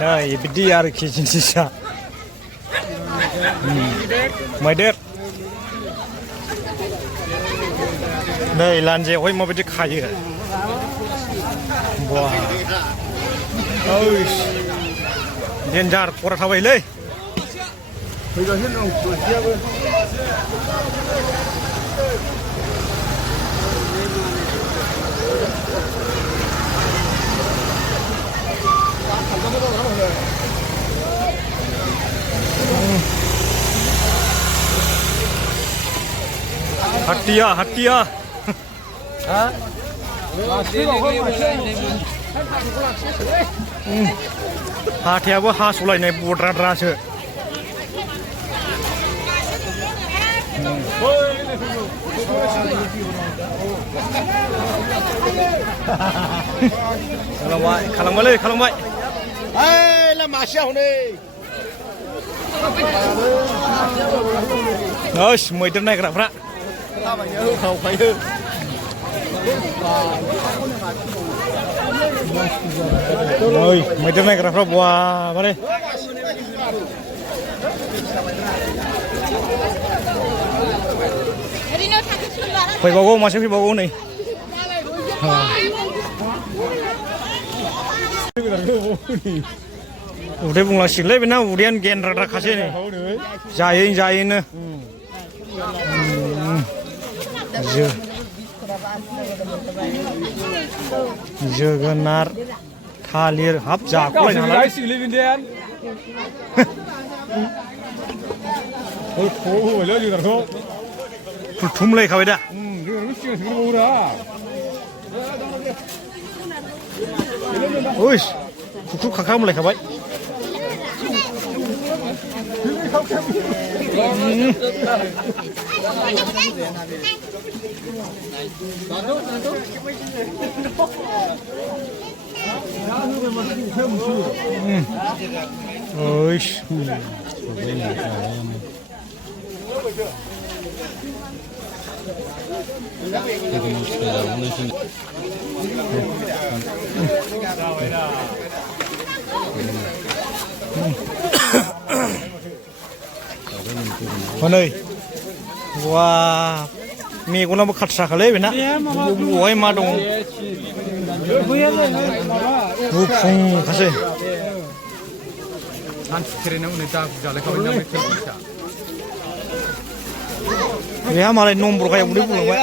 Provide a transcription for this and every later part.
नै बिदि आरोखि जिनिसा मैदेर नै लान्जायावहाय माबायदि खायो बा ओइस डेन्जार खरा थाबायलै हट्टिया हट्टिया हाथायाबो हास'लायनाय बद्राद्रासो खालामबायलै खालामबाय लामासेया हनै ओइस मैदेर नायग्राफ्रा खावखायो ओइ मैदेर नायग्राफ्रा बवा माने फैबावगौ मासे फैबावगौ नै उदै बुंलांसिगोनलै बेना उदैयानो गेन्द्राद्राखासै नै जायैनो जोगोनार थालिर हाब जाख'लायनो हालाय थुमलायखाबाय दा ओइस खुख्रु खाख्रा मोनलायखाबाय ओइस हनै वा मेगनाबो खाथ्राखालै बेना बहाय मा दङ गुफुंखासै बेहा मालाय नम्बर गायाव उदै बुंलांबाय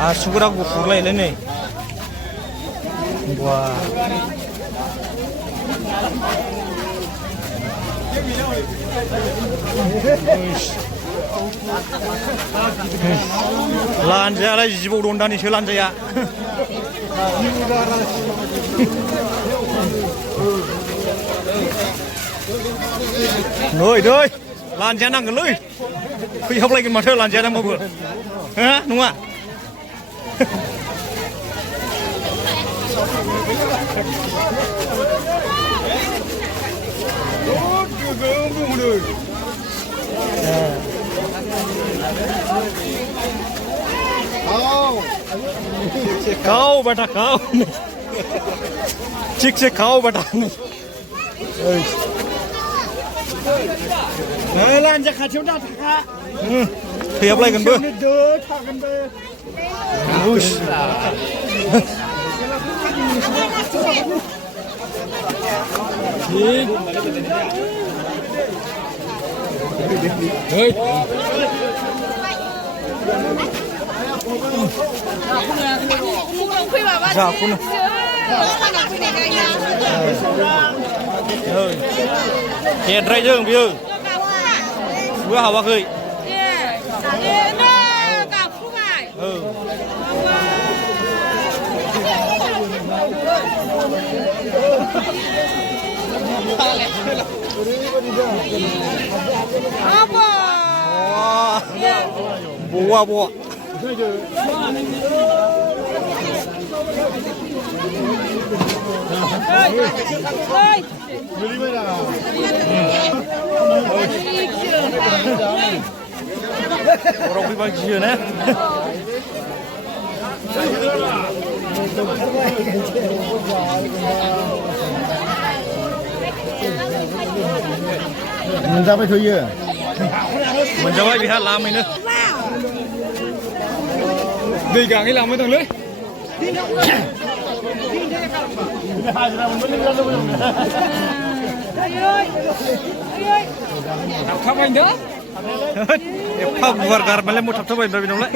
आसुगुरा गुफुरलायलै नै बा लान्जायालाय जिबौ दन्दानिसो लान्जाया नै दै लान्जाया नांगोनलै फैहाबलायगोन माथो लान्जाया नांबाबो हो नङा खाओ बेटा खाओ ठीक से खाओ बेटा लान्जा खाथियाव दा थाखा फैहाबलायगोनबो जाखौनो देरद्रायदों बियो बो हाबाखै Buah buah. Orang bagi dia ne. Mencapai tu ya. Mencapai pihak lama ini. Đi càng cái làm mới thằng lưới. Thắp anh đó. Thắp vừa gar mà lên một thắp anh rồi đâu lại.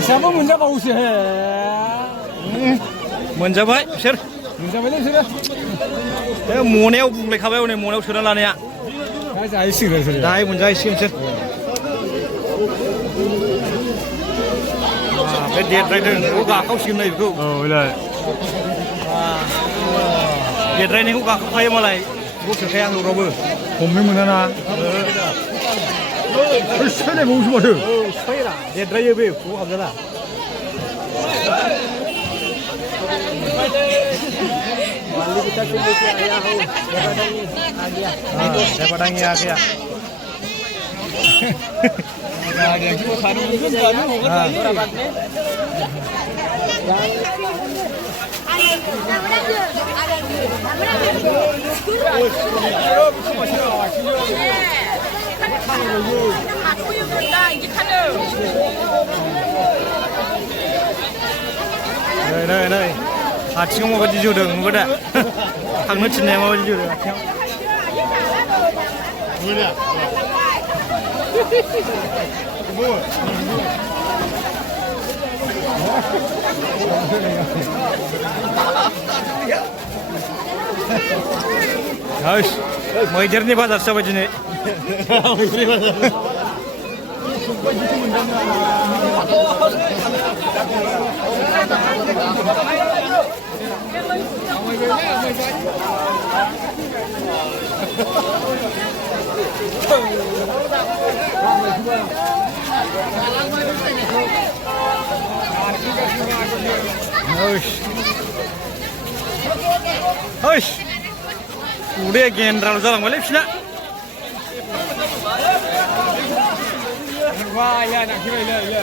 Siapa menjawab usia? Menjawab, sir. Menjawab ini sir. Monel bukan kabar ini monel sudah lana ya. Dah isi sir. Dah menjawab isi sir. Dia rider, gak kau sim lagi tu. Oh, betul. Dia rider ni gak kau kaya malai. Gua sekian lu robo. Kami mana na? Saya mau semua tu. Saya lah. Dia rider be, gua apa lah? Balik kita cuba si ayah ho. Daripada ni aja. Dia kita kanu mungkin kanu mungkin berapa ni? Này, 아침 먹어 주죠, 뭐다. 당근 진내 먹어 주죠. 뭐냐? Guys, mau jernih bazar siapa jenis? Udah general jalan balik sih nak. Wah ya nak kira ya.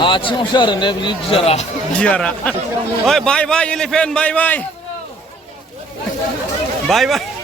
Açım şarı ne bileyim jara. Jara. Oi bye bye elephant bye bye. Bye bye.